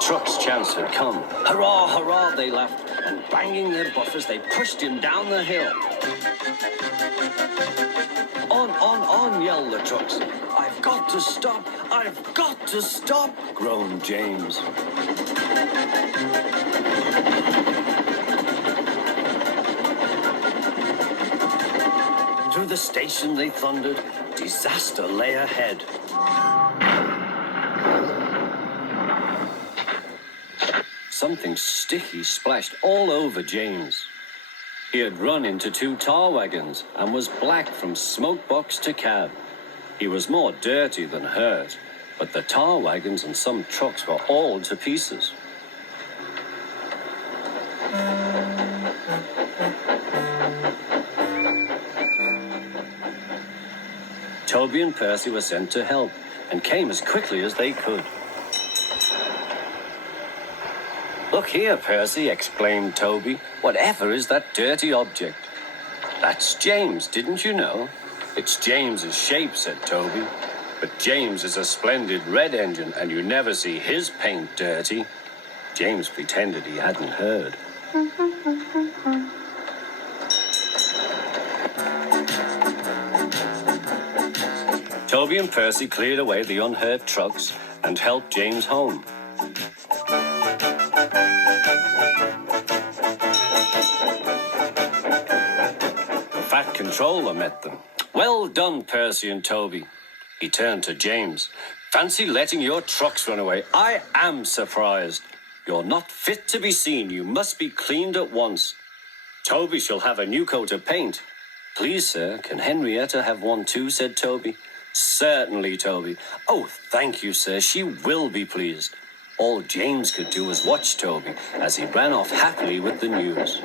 truck's chance had come. Hurrah, hurrah, they laughed, and banging their buffers, they pushed him down the hill. On, yelled the trucks. I've got to stop, I've got to stop, groaned James. Through the station they thundered. Disaster lay ahead. Something sticky splashed all over James. He had run into 2 tar wagons and was black from smoke box to cab. He was more dirty than hurt, but the tar wagons and some trucks were all to pieces. Toby and Percy were sent to help and came as quickly as they could. Look here, Percy, exclaimed Toby. Whatever is that dirty object? That's James, didn't you know? It's James's shape, said Toby. But James is a splendid red engine, and you never see his paint dirty. James pretended he hadn't heard. Toby and Percy cleared away the unhurt trucks and helped James home. The fat controller met them. Well done, Percy and Toby. He turned to James. Fancy letting your trucks run away. I am surprised. You're not fit to be seen. You must be cleaned at once. Toby shall have a new coat of paint. Please, sir, can Henrietta have one too, said Toby. Certainly, Toby. Oh, thank you, sir. She will be pleased. All James could do was watch Toby as he ran off happily with the news.